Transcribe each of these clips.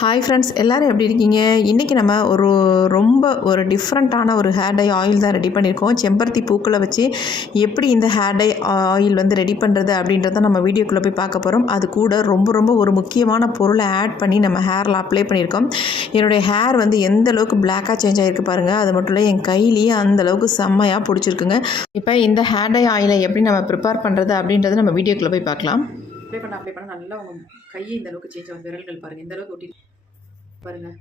Hi friends, எல்லோரும் எப்படி இருக்கீங்க? இன்றைக்கி நம்ம ரொம்ப டிஃப்ரெண்ட்டான ஒரு ஹேர் டை ஆயில் தான் ரெடி பண்ணியிருக்கோம். செம்பருத்தி பூக்களை வச்சு எப்படி இந்த ஹேர் டை ஆயில் வந்து ரெடி பண்ணுறது அப்படின்றத நம்ம வீடியோக்குள்ளே போய் பார்க்க போகிறோம். அது கூட ரொம்ப ஒரு முக்கியமான பொருளை ஆட் பண்ணி நம்ம ஹேரில் அப்ளை பண்ணியிருக்கோம். என்னுடைய ஹேர் வந்து எந்த அளவுக்கு பிளாக்காக சேஞ்ச் ஆகிருக்கு பாருங்கள். அது மட்டும் இல்லை, என் கையிலேயே அந்தளவுக்கு செம்மையாக பிடிச்சிருக்குங்க. இப்போ இந்த ஹேர் டை ஆயிலை எப்படி நம்ம ப்ரிப்பேர் பண்ணுறது அப்படின்றத நம்ம வீடியோக்குள்ளே போய் பார்க்கலாம். அப்ளை பண்ண நல்லா உங்கள் கையை இந்த அளவுக்கு சேஞ்ச் ஆகும். விரல்கள் பாருங்கள், இந்த அளவுக்கு ஒட்டி பாருங்கள்.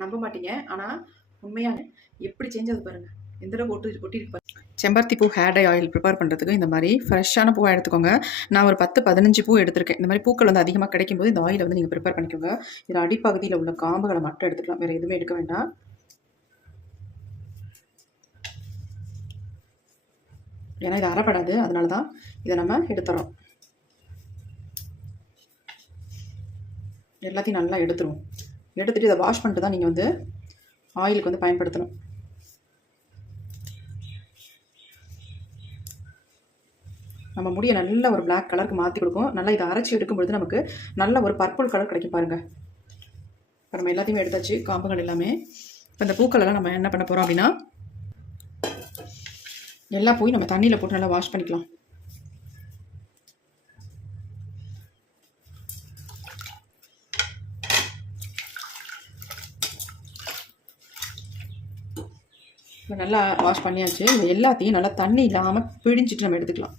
நம்ப மாட்டீங்க, ஆனால் உண்மையாக எப்படி சேஞ்ச் ஆகுது பாருங்கள். எந்த அளவுக்கு ஒட்டிருக்கு பாருங்கள். செம்பருத்தி பூ ஹேர் டை ஆயில் ப்ரிப்பேர் பண்ணுறதுக்கு இந்த மாதிரி ஃப்ரெஷ்ஷான பூவாக எடுத்துக்கோங்க. நான் ஒரு 10-15 பூ எடுத்திருக்கேன். இந்த மாதிரி பூக்கள் வந்து அதிகமாக கிடைக்கும் போது இந்த ஆயிலை வந்து நீங்கள் ப்ரிப்பேர் பண்ணிக்கோங்க. இதில் அடிப்பகுதியில் உள்ள காம்புகளை மட்டும் எடுத்துக்கலாம், வேறு எதுவுமே எடுக்க வேண்டாம். ஏன்னா இது அரைப்படாது, அதனால தான் இதை நம்ம எடுத்துறோம். எல்லாத்தையும் நல்லா எடுத்துகிட்டு இதை வாஷ் பண்ணிட்டு தான் நீங்கள் வந்து ஆயிலுக்கு வந்து பயன்படுத்தணும். நம்ம முடியை நல்ல ஒரு பிளாக் கலருக்கு மாற்றி கொடுக்கும். நல்லா இதை அரைச்சி எடுக்கும் பொழுது நமக்கு நல்ல ஒரு பர்பிள் கலர் கிடைக்கும் பாருங்கள். இப்போ நம்ம எல்லாத்தையுமே எடுத்தாச்சு, காம்புகள் எல்லாமே. இப்போ இந்த பூக்களெல்லாம் நம்ம என்ன பண்ண போகிறோம் அப்படின்னா, எல்லாம் போய் நம்ம தண்ணியில் போட்டு நல்லா வாஷ் பண்ணிக்கலாம். இப்போ நல்லா வாஷ் பண்ணியாச்சு. இந்த எல்லாத்தையும் நல்லா தண்ணி இல்லாமல் பிழிஞ்சிட்டு நம்ம எடுத்துக்கலாம்.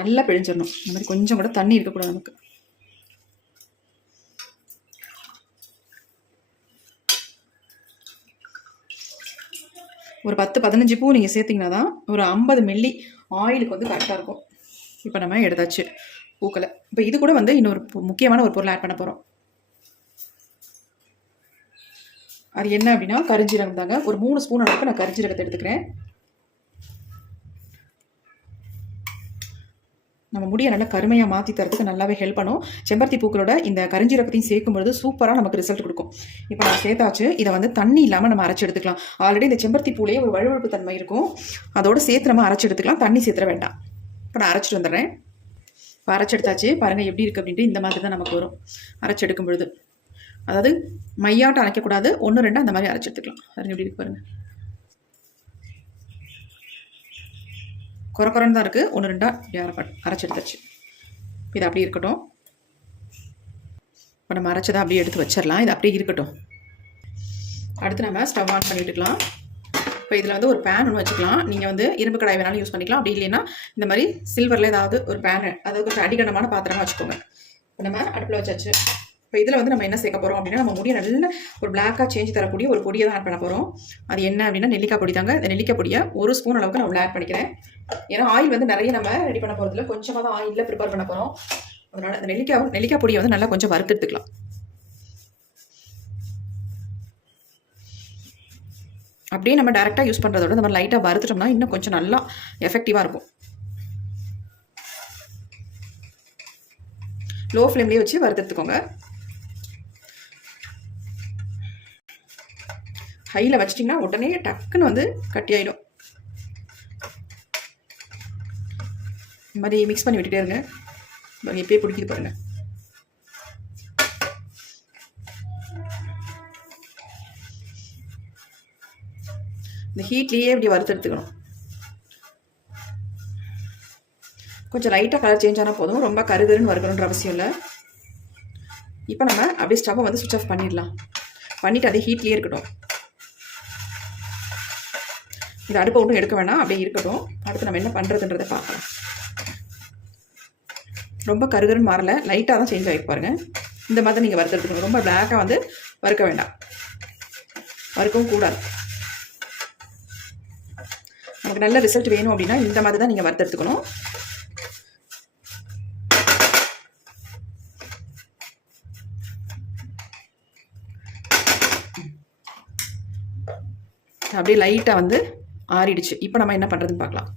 நல்லா பிழிஞ்சிடணும். இந்த மாதிரி கொஞ்சம் கூட தண்ணி இருக்கக்கூடாது நமக்கு. ஒரு 10-15 பூ நீங்கள் சேர்த்திங்கன்னா தான் ஒரு 50 மில்லி ஆயிலுக்கு வந்து கரெக்டாக இருக்கும். இப்போ நம்ம எடுத்தாச்சு பூக்களை. இப்போ இது கூட வந்து இன்னொரு முக்கியமான ஒரு பொருள் ஆட் பண்ண போகிறோம். அது என்ன அப்படின்னா கரிஞ்சீரகம் தாங்க. ஒரு 3 ஸ்பூன் அளவுக்கு நான் கரிஞ்சீரகத்தை எடுத்துக்கிறேன். நம்ம முடியை நல்லா கருமையாக மாற்றி தரத்துக்கு நல்லாவே ஹெல்ப் பண்ணும். செம்பருத்தி பூக்களோட இந்த கரிஞ்சீரகத்தையும் சேர்க்கும்பொழுது சூப்பராக நமக்கு ரிசல்ட் கொடுக்கும். இப்போ நான் சேர்த்தாச்சு. இதை வந்து தண்ணி இல்லாமல் நம்ம அரைச்சி எடுத்துக்கலாம். ஆல்ரெடி இந்த செம்பருத்தி பூலேயே ஒரு வழுவழுப்பு தன்மை இருக்கும். அதோடு சேர்த்து நம்ம அரைச்சி எடுத்துக்கலாம். தண்ணி சேர்த்துற வேண்டாம். இப்போ நான் அரைச்சிட்டு வந்துடுறேன். இப்போ அரைச்சி எடுத்தாச்சு. பாருங்கள் எப்படி இருக்குது அப்படின்ட்டு. இந்த மாதிரி தான் நமக்கு வரும் அரைச்சி எடுக்கும் பொழுது. அதாவது மையாட்டம் அரைக்கக்கூடாது, 1-2 அந்த மாதிரி அரைச்சி எடுத்துக்கலாம். பாருங்க எப்படி இருக்கு பாருங்கள். குறன்னு தான் இருக்குது. 1-2 இப்படி அரைச்சி எடுத்தாச்சு. இது அப்படியே இருக்கட்டும். இப்போ நம்ம அரைச்சதை அப்படியே எடுத்து வச்சிடலாம். இது அப்படியே இருக்கட்டும். அடுத்து நம்ம ஸ்டவ் ஆன் பண்ணிட்டுக்கலாம். இப்போ இதில் வந்து ஒரு பேன் ஒன்று வச்சுக்கலாம். நீங்கள் வந்து இரும்பு கடாய் வேணாலும் யூஸ் பண்ணிக்கலாம். அப்படி இல்லைன்னா இந்த மாதிரி சில்வரில் ஏதாவது ஒரு பேன், அதாவது கொஞ்சம் அடிக்கணமான பாத்திரமாக வச்சுக்கோங்க. இப்போ நம்ம அடுப்பில் வச்சாச்சு. இப்போ இதில் வந்து நம்ம என்ன சேர்க்க போகிறோம் அப்படின்னா, நம்ம முடியை நல்ல ஒரு பிளாக்காக சேஞ்ச் தரக்கூடிய ஒரு பொடியை தான் ஆட் பண்ண போகிறோம். அது என்ன அப்படின்னா நெல்லிக்காய் பொடி தாங்க. இந்த நெல்லிக்காய் பொடியை 1 ஸ்பூன் அளவுக்கு நான் உள்ள ஆட் பண்ணிக்கிறேன். ஏன்னா ஆயில் வந்து நிறைய நம்ம ரெடி பண்ண போகிறதுல கொஞ்சமாக தான் ஆயிலில் ப்ரிப்பேர் பண்ண போகிறோம். அதனால் இந்த நெல்லிக்காய் பொடியை வந்து நல்லா கொஞ்சம் வறுத்துக்கலாம். அப்படியே நம்ம டேரெக்டாக யூஸ் பண்ணுறதோட இந்த மாதிரி லைட்டாக வறுத்துட்டோம்னா இன்னும் கொஞ்சம் நல்லா எஃபெக்டிவாக இருக்கும். லோ ஃப்ளேம்லேயே வச்சு வறுத்துக்கோங்க. ஹையில் வச்சிட்டிங்கன்னா உடனே டக்குன்னு வந்து கட்டி ஆகிடும். இந்த மாதிரி மிக்ஸ் பண்ணி விட்டுட்டே இருங்க. எப்பயே பிடிக்கிது பாருங்கள். இந்த ஹீட்லேயே இப்படி வறுத்து எடுத்துக்கணும். கொஞ்சம் லைட்டாக கலர் சேஞ்ச் ஆனால் போதும், ரொம்ப கருகருன்னு வறுக்கணுன்ற அவசியம் இல்லை. இப்போ நம்ம அப்படியே ஸ்டவ்வை வந்து சுவிட்ச் ஆஃப் பண்ணிடலாம். பண்ணிவிட்டு அதே ஹீட்லேயே இருக்கட்டும். இது அடுப்பை ஒன்றும் எடுக்க வேணாம், அப்படியே இருக்கட்டும். அடுத்து நம்ம என்ன பண்ணுறதுன்றதை பார்க்கலாம். ரொம்ப கருகருன்னு மாறலை, லைட்டாக தான் சேஞ்ச் ஆகிட்டு பாருங்கள். இந்த மாதிரி நீங்கள் வறுத்து எடுத்துக்கணும். ரொம்ப பிளாக்காக வந்து வறுக்க வேண்டாம், வறுக்கவும் கூடாது. நமக்கு நல்ல ரிசல்ட் வேணும் அப்படின்னா இந்த மாதிரி தான் நீங்கள் வறுத்து எடுத்துக்கணும். அப்படியே லைட்டாக வந்து ஆறிடுச்சு. இப்போ நம்ம என்ன பண்ணுறதுன்னு பார்க்கலாம்.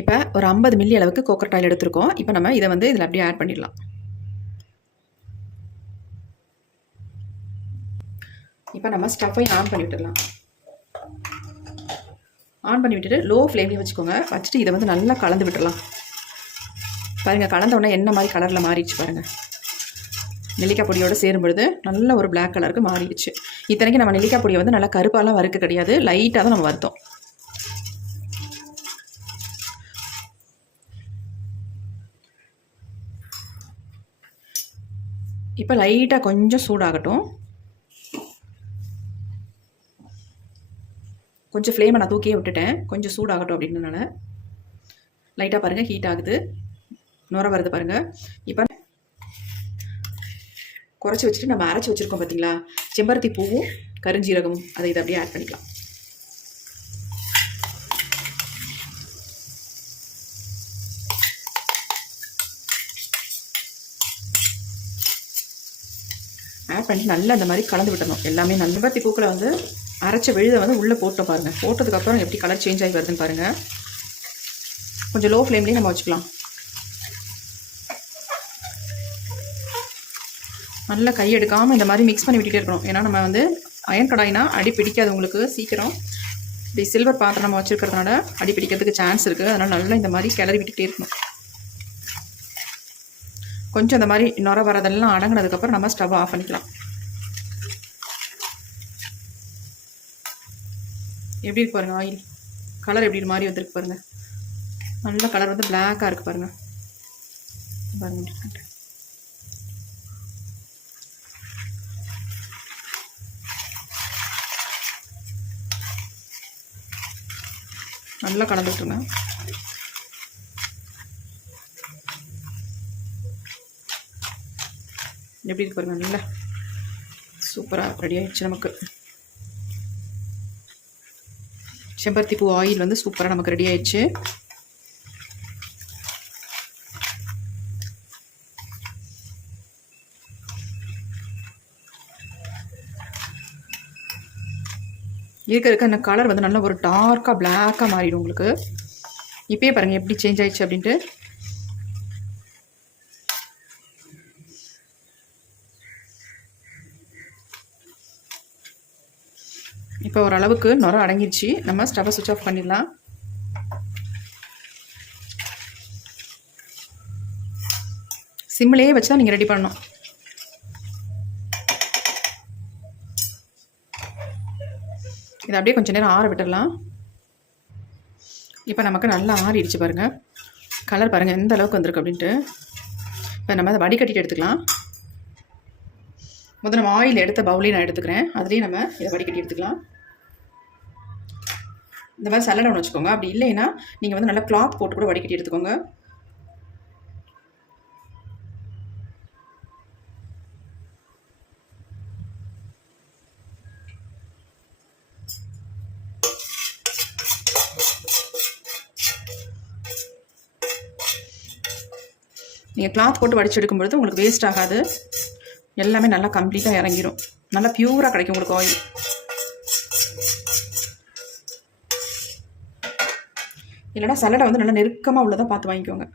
இப்போ ஒரு 50 மில்லி அளவுக்கு கோகனட் ஆயில் எடுத்துருக்கோம். இப்போ நம்ம இதை வந்து இதில் அப்படியே ஆட் பண்ணிடலாம். இப்போ நம்ம ஸ்டவ்வை ஆன் பண்ணி விட்டுடலாம். ஆன் பண்ணி விட்டுட்டு லோ ஃப்ளேம்லேயே வச்சுக்கோங்க. வச்சுட்டு இதை வந்து நல்லா கலந்து விட்டுடலாம். பாருங்கள், கலந்தோடனே என்ன மாதிரி கலரில் மாறிடுச்சு பாருங்கள். நெல்லிக்காய் பொடியோடு சேரும் பொழுது நல்ல ஒரு பிளாக் கலருக்கு மாறிடுச்சு. இத்தனைக்கு நம்ம நெல்லிக்காய் பொடியை வந்து நல்லா கருப்பாலாம் வறுக்க கிடையாது, லைட்டாக தான் நம்ம வறுத்தோம். இப்போ லைட்டாக கொஞ்சம் சூடாகட்டும். கொஞ்சம் ஃப்ளேமை நான் தூக்கியே விட்டுட்டேன், கொஞ்சம் சூடாகட்டும் அப்படின்றனால. லைட்டாக பாருங்கள் ஹீட் ஆகுது, நுர வருது பாருங்கள். இப்போ குறைச்சி வச்சுட்டு நம்ம அரைச்சி வச்சுருக்கோம் பார்த்தீங்களா, செம்பருத்தி பூவும் கருஞ்சீரகமும், அதை இதை அப்படியே ஆட் பண்ணிக்கலாம். ஆட் பண்ணிட்டு நல்லா அந்த மாதிரி கலந்து விட்டணும் எல்லாமே. செம்பருத்தி பூக்களை வந்து அரைச்ச விழுதை வந்து உள்ளே போட்டோம் பாருங்கள். போட்டதுக்கப்புறம் எப்படி கலர் சேஞ்ச் ஆகி வருதுன்னு பாருங்கள். கொஞ்சம் லோ ஃப்ளேம்லேயே நம்ம வச்சுக்கலாம். நல்லா கை எடுக்காமல் இந்த மாதிரி மிக்ஸ் பண்ணி விட்டுட்டே இருக்கணும். ஏன்னா நம்ம வந்து அயன் கடாயினா அடி பிடிக்காது உங்களுக்கு சீக்கிரம். இப்படி சில்வர் பாத்திரம் நம்ம வச்சுருக்கிறதுனால அடி பிடிக்கிறதுக்கு சான்ஸ் இருக்குது. அதனால் நல்லா இந்த மாதிரி கிளறி விட்டுக்கிட்டே இருக்கணும். கொஞ்சம் இந்த மாதிரி நுர வரதெல்லாம் அடங்கினதுக்கப்புறம் நம்ம ஸ்டவ் ஆஃப் பண்ணிக்கலாம். எப்படி இருக்கு பாருங்கள், ஆயில் கலர் எப்படி மாதிரி வந்துருக்கு பாருங்கள். நல்ல கலர் வந்து பிளாக்காக இருக்குது பாருங்கள். பாருங்கள், நல்லா கலந்துட்டுருங்க. எப்படி இருக்கு பாருங்க, நல்லா சூப்பராக ரெடி ஆகிடுச்சு நமக்கு. செம்பருத்தி பூ ஆயில் வந்து சூப்பராக நமக்கு ரெடி ஆயிடுச்சு. இருக்க அந்த கலர் வந்து நல்லா ஒரு டார்க்காக பிளாக்காக மாறிடும் உங்களுக்கு. இப்போயே பாருங்கள் எப்படி சேஞ்ச் ஆயிடுச்சு அப்படின்ட்டு. இப்போ ஓரளவுக்கு நுர அடங்கிடுச்சு. நம்ம ஸ்டவ்வை சுவிட்ச் ஆஃப் பண்ணிடலாம். சிம்மிலேயே வச்சு தான் நீங்கள் ரெடி பண்ணணும். இதை அப்படியே கொஞ்சம் நேரம் ஆற விட்டுடலாம். இப்போ நமக்கு நல்லா ஆறிடுச்சு பாருங்கள். கலர் பாருங்கள் எந்த அளவுக்கு வந்திருக்கு அப்படின்ட்டு. இப்போ நம்ம அதை வடிகட்டிட்டு எடுத்துக்கலாம். முதல்ல நம்ம ஆயில் எடுத்த பவுலையும் நான் எடுத்துக்கிறேன். அதுலேயும் நம்ம இதை வடிகட்டி எடுத்துக்கலாம். இந்த மாதிரி சல்லடை ஒன்று வச்சுக்கோங்க. அப்படி இல்லைன்னா நீங்கள் வந்து நல்லா கிளாத் போட்டு கூட வடிகட்டி எடுத்துக்கோங்க. நீங்கள் கிளாத் போட்டு வடிச்சு எடுக்கும்பொழுது உங்களுக்கு வேஸ்ட் ஆகாது. எல்லாமே நல்லா கம்ப்ளீட்டாக இறங்கிடும். நல்லா பியூராக கிடைக்கும் உங்களுக்கு ஆயில். இல்லைனா சல்லடை வந்து நல்லா நெருக்கமாக உள்ளதாக பார்த்து வாங்கிக்கோங்க.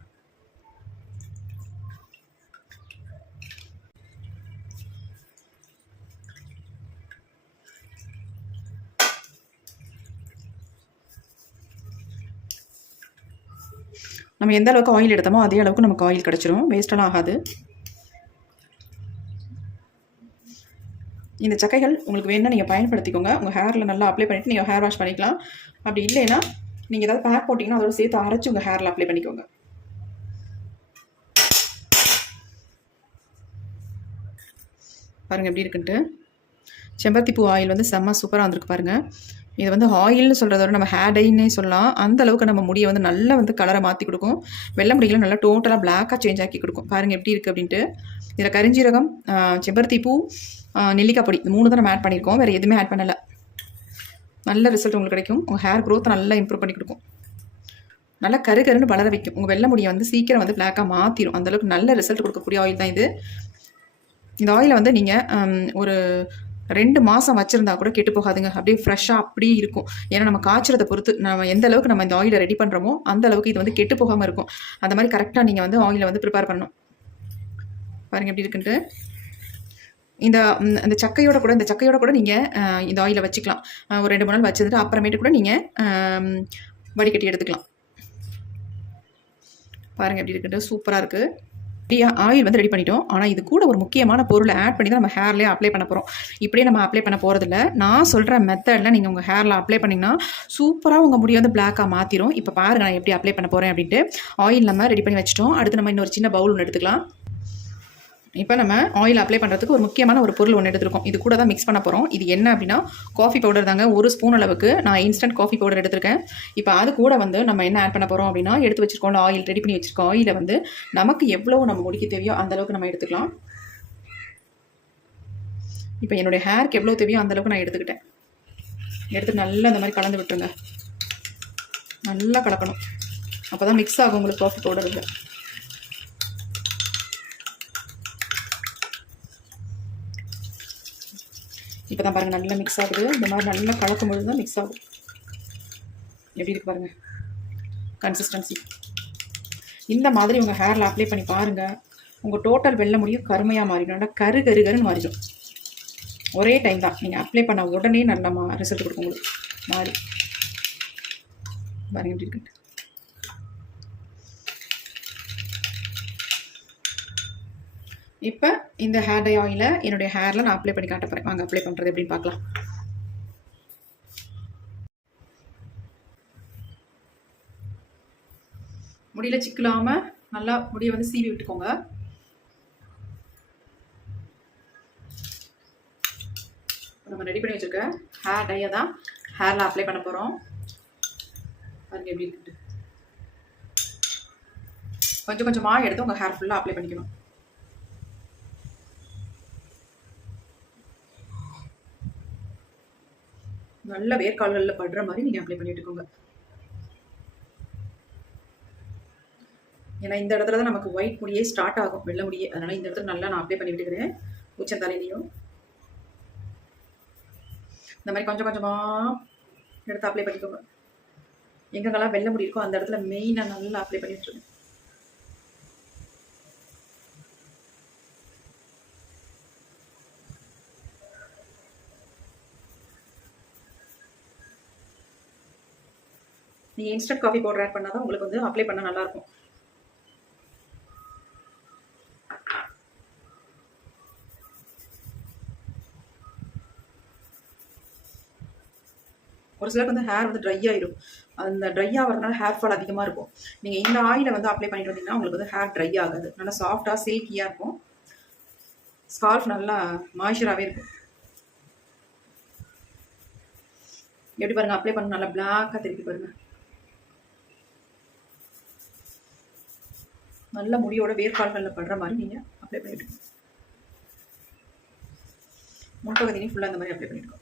நம்ம எந்த அளவுக்கு ஆயில் எடுத்தோமோ அதே அளவுக்கு நமக்கு ஆயில் கிடச்சிரும், வேஸ்டெல்லாம் ஆகாது. இந்த சக்கைகள் உங்களுக்கு வேணும்னா நீங்கள் பயன்படுத்திக்கோங்க. உங்கள் ஹேரில் நல்லா அப்ளை பண்ணிவிட்டு நீங்கள் ஹேர் வாஷ் பண்ணிக்கலாம். அப்படி இல்லைன்னா நீங்கள் ஏதாவது பேக் போட்டிங்கன்னா அதோட சேர்த்து அரைச்சி உங்கள் ஹேரில் அப்ளை பண்ணிக்கோங்க. பாருங்கள் எப்படி இருக்குன்ட்டு. செம்பருத்தி பூ ஆயில் வந்து செம்ம சூப்பராக வந்திருக்கு பாருங்கள். இது வந்து ஆயில்னு சொல்கிறத விட நம்ம ஹேர் டைன்னே சொல்லலாம். அந்த அளவுக்கு நம்ம முடியை வந்து நல்லா வந்து கலரை மாற்றி கொடுக்கும். வெள்ளை முடிகளை நல்லா டோட்டலாக பிளாக்காக சேஞ்ச் ஆக்கி கொடுக்கும். பாருங்கள் எப்படி இருக்குது அப்படின்ட்டு. இதில் கரிஞ்சீரகம், செம்பருத்தி பூ, நெல்லிக்காய் பொடி, இந்த 3 தான் நம்ம ஆட் பண்ணியிருக்கோம். வேறு எதுவுமே ஆட் பண்ணலை. நல்ல ரிசல்ட் உங்களுக்கு கிடைக்கும். உங்கள் ஹேர் க்ரோத்தை நல்லா இம்ப்ரூவ் பண்ணி கொடுக்கும். நல்லா கருன்னு வளர வைக்கும். உங்கள் வெள்ளை முடியை வந்து சீக்கிரம் வந்து பிளாக்காக மாற்றிடும். அந்தளவுக்கு நல்ல ரிசல்ட் கொடுக்கக்கூடிய ஆயில் தான் இது. இந்த ஆயிலை வந்து நீங்கள் ஒரு 2 மாதம் வச்சுருந்தா கூட கெட்டு போகாதுங்க. அப்படியே ஃப்ரெஷ்ஷாக அப்படியே இருக்கும். ஏன்னா நம்ம காய்ச்சறதை பொறுத்து நம்ம எந்த அளவுக்கு நம்ம இந்த ஆயிலை ரெடி பண்ணுறோமோ அந்த அளவுக்கு இது வந்து கெட்டு போகாமல் இருக்கும். அந்த மாதிரி கரெக்டாக நீங்கள் வந்து ஆயிலை வந்து ப்ரிப்பேர் பண்ணணும். பாருங்கள் எப்படி இருக்குன்ட்டு. இந்த சக்கையோட கூட நீங்கள் இந்த ஆயிலை வச்சுக்கலாம். ஒரு 2-3 நாள் வச்சுட்டு அப்புறமேட்டு கூட நீங்கள் வடிகட்டி எடுத்துக்கலாம். பாருங்கள் எப்படி இருக்குன்ட்டு சூப்பராக இருக்குது. ஆயில் வந்து ரெடி பண்ணிட்டோம். ஆனால் இது கூட ஒரு முக்கியமான பொருளை ஆட் பண்ணி தான் நம்ம ஹேர்லேயே அப்ளை பண்ண போகிறோம். இப்படியே நம்ம அப்ளை பண்ண போகிறதில்ல. நான் சொல்கிற மெத்தடில் நீங்கள் உங்கள் ஹேரில் அப்ளை பண்ணிங்கன்னா சூப்பராக உங்கள் முடியை வந்து பிளாக்காக மாற்றிடும். இப்போ பாருங்கள் நான் எப்படி அப்ளை பண்ண போகிறேன் அப்படின்ட்டு. ஆயில் நம்ம ரெடி பண்ணி வச்சிட்டோம். அடுத்து நம்ம இன்னொரு சின்ன பவுல் ஒன்று எடுத்துக்கலாம். இப்போ நம்ம ஆயில் அப்ளை பண்ணுறதுக்கு ஒரு முக்கியமான ஒரு பொருள் ஒன்று எடுத்துருக்கோம். இது கூட தான் மிக்ஸ் பண்ண போகிறோம். இது என்ன அப்படின்னா காஃபி பவுடர் தாங்க. 1 ஸ்பூன் அளவுக்கு நான் இன்ஸ்டன்ட் காஃபி பவுடர் எடுத்திருக்கேன். இப்போ அது கூட வந்து நம்ம என்ன ஆட் பண்ண போகிறோம் அப்படின்னா, எடுத்து வச்சிருக்கோம் ஆயில், ரெடி பண்ணி வச்சிருக்கோம் ஆயிலை வந்து நமக்கு எவ்வளோ நம்ம முடிக்க தேவையோ அந்தளவுக்கு நம்ம எடுத்துக்கலாம். இப்போ என்னுடைய ஹேருக்கு எவ்வளோ தேவையோ அந்தளவுக்கு நான் எடுத்துக்கிட்டேன். எடுத்து நல்லா இந்த மாதிரி கலந்து விட்டுருங்க. நல்லா கலக்கணும். அப்போ தான் மிக்ஸ் ஆகும் உங்களுக்கு காஃபி பவுடர் இல்லை. இப்போ தான் பாருங்கள் நல்லா மிக்ஸ் ஆகுது. இந்த மாதிரி நல்லா கலக்கும் பொழுது தான் மிக்ஸ் ஆகும். எப்படி இருக்கு பாருங்கள் கன்சிஸ்டன்சி. இந்த மாதிரி உங்கள் ஹேரில் அப்ளை பண்ணி பாருங்கள். உங்கள் டோட்டல் வெள்ளை முடியும் கருமையாக மாறிடும். நல்லா கருன்னு மாறிடும். ஒரே டைம் தான் நீங்கள் அப்ளை பண்ண உடனே நல்லா ரிசல்ட் கொடுக்கும் உங்களுக்கு. மாறி பாருங்கள் எப்படி இருக்கு. இப்போ இந்த ஹேர் டை ஆயிலை என்னுடைய ஹேரில் நான் அப்ளை பண்ணி காட்ட போகிறேன். வாங்க அப்ளை பண்ணுறது எப்படின்னு பார்க்கலாம். முடியல சிக்கலாமல் நல்லா முடியை வந்து சீவி விட்டுக்கோங்க. நம்ம ரெடி பண்ணி வச்சுருக்க ஹேர் டையை தான் ஹேரில் அப்ளை பண்ண போகிறோம். பாருங்க எப்படி இருக்குது. கொஞ்சம் கொஞ்சமாக எடுத்து உங்கள் ஹேர் ஃபுல்லாக அப்ளை பண்ணிக்கணும். நல்ல வேர்க்கால்களில் படுற மாதிரி நீங்கள் அப்ளை பண்ணி விட்டுக்கோங்க. ஏன்னா இந்த இடத்துல தான் நமக்கு ஒயிட் முடியே ஸ்டார்ட் ஆகும், வெள்ளை முடியே. அதனால் இந்த இடத்துல நல்லா நான் அப்ளை பண்ணி விட்டுக்கிறேன். உச்சந்தலையிலையும் இந்த மாதிரி கொஞ்சம் கொஞ்சமாக எடுத்து அப்ளை பண்ணிக்கோங்க. எங்கெங்கெல்லாம் வெள்ளை முடி இருக்கோ அந்த இடத்துல மெயினாக நல்லா அப்ளை பண்ணி விட்டுருங்க. நீங்கள் இன்ஸ்டன்ட் காஃபி பவுடர் ஆட் பண்ணால் தான் உங்களுக்கு வந்து அப்ளை பண்ண நல்லாயிருக்கும். ஒரு சிலருக்கு வந்து ஹேர் வந்து ட்ரை ஆயிடும். அந்த ட்ரை ஆகிறதுனால ஹேர் ஃபால் அதிகமாக இருக்கும். நீங்கள் இந்த ஆயிலை வந்து அப்ளை பண்ணிட்டு வந்தீங்கன்னா உங்களுக்கு வந்து ஹேர் ட்ரை ஆகாது. நல்லா சாஃப்டாக சில்கியாக இருக்கும். ஸ்கார்ஃப் நல்லா மாய்ச்சராகவே இருக்கும். எப்படி பாருங்கள் அப்ளை பண்ண நல்லா பிளாக்காக திருப்பி பாருங்கள். நல்ல முடியோட வேர்க்கால்களில் படுற மாதிரி நீங்கள் அப்ளை பண்ணிவிட்டு முன்பகுதியும் ஃபுல்லாக இந்த மாதிரி அப்ளை பண்ணியிருக்கோம்.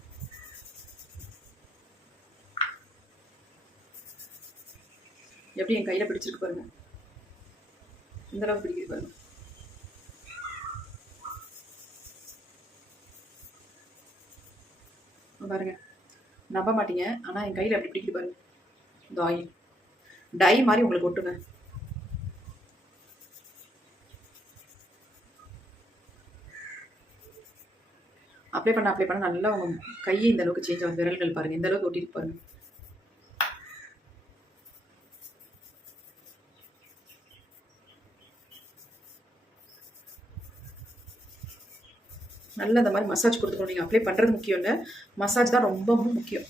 எப்படி என் கையில் பிடிச்சிருக்கு பாருங்க. இந்த அளவுக்கு பிடிக்குது பாருங்க. பாருங்க நம்ப மாட்டீங்க, ஆனால் என் கையில் எப்படி பிடிக்குது பாருங்க. இந்த ஆயில் டை மாதிரி உங்களுக்கு ஒட்டுங்க. அப்ளை பண்ண நல்லா உங்கள் கையை இந்த அளவுக்கு சேஞ்ச் ஆகும். விரல்கள் பாருங்கள் இந்த அளவுக்கு ஒட்டிட்டு பாருங்க. நல்லா இந்த மாதிரி மசாஜ் கொடுத்துக்கணும். நீங்கள் அப்ளை பண்ணுறது முக்கியம் இல்லை, மசாஜ் தான் ரொம்ப ரொம்ப முக்கியம்.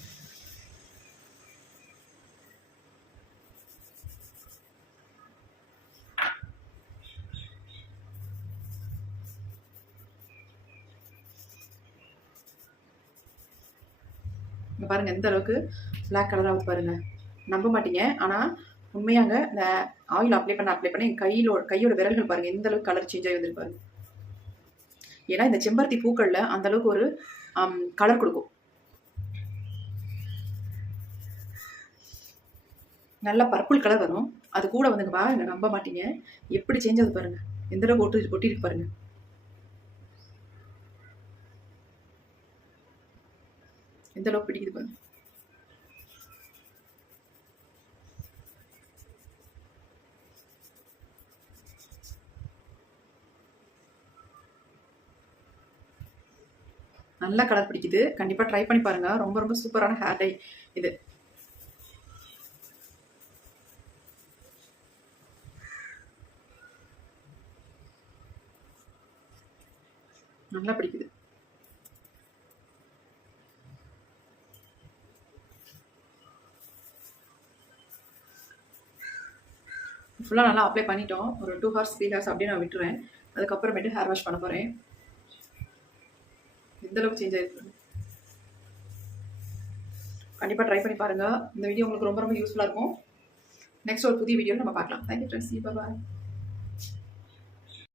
இங்கே பாருங்கள் எந்த அளவுக்கு பிளாக் கலராக பாருங்கள். நம்ப மாட்டீங்க, ஆனால் உண்மையாங்க இந்த ஆயில் அப்ளை பண்ண என் கையோட விரல்கள் பாருங்கள் எந்த அளவுக்கு கலர் சேஞ்ச் ஆகி வந்துருப்பாரு. ஏன்னா இந்த செம்பருத்தி பூக்களில் அந்த அளவுக்கு ஒரு கலர் கொடுக்கும். நல்லா பர்பிள் கலர் வரும். அது கூட வந்துங்க பாருங்க, நம்ப மாட்டீங்க எப்படி சேஞ்ச் ஆகுது பாருங்க. எந்த அளவுக்கு ஒட்டிருக்கு பாருங்க. எந்த அளவுக்கு பிடிக்குது பாருங்க. நல்ல கலர் பிடிக்குது. கண்டிப்பாக ட்ரை பண்ணி பாருங்க. ரொம்ப ரொம்ப சூப்பரான ஹேர் டை இது. நல்லா பிடிக்குது. ஃபுல்லாக நல்லா அப்ளை பண்ணிட்டோம். ஒரு 2 ஹவர்ஸ் 3 ஹவர்ஸ் அப்படியே நான் விட்டுருவேன். அதுக்கப்புறமேட்டு ஹேர் வாஷ் பண்ண போகிறேன். எந்தளவுக்கு சேஞ்ச் ஆகிருக்கு கண்டிப்பாக ட்ரை பண்ணி பாருங்கள். இந்த வீடியோ உங்களுக்கு ரொம்ப ரொம்ப யூஸ்ஃபுல்லாக இருக்கும். நெக்ஸ்ட் ஒரு புதிய வீடியோவில் நம்ம பார்க்கலாம். Thank you friends. பாய்.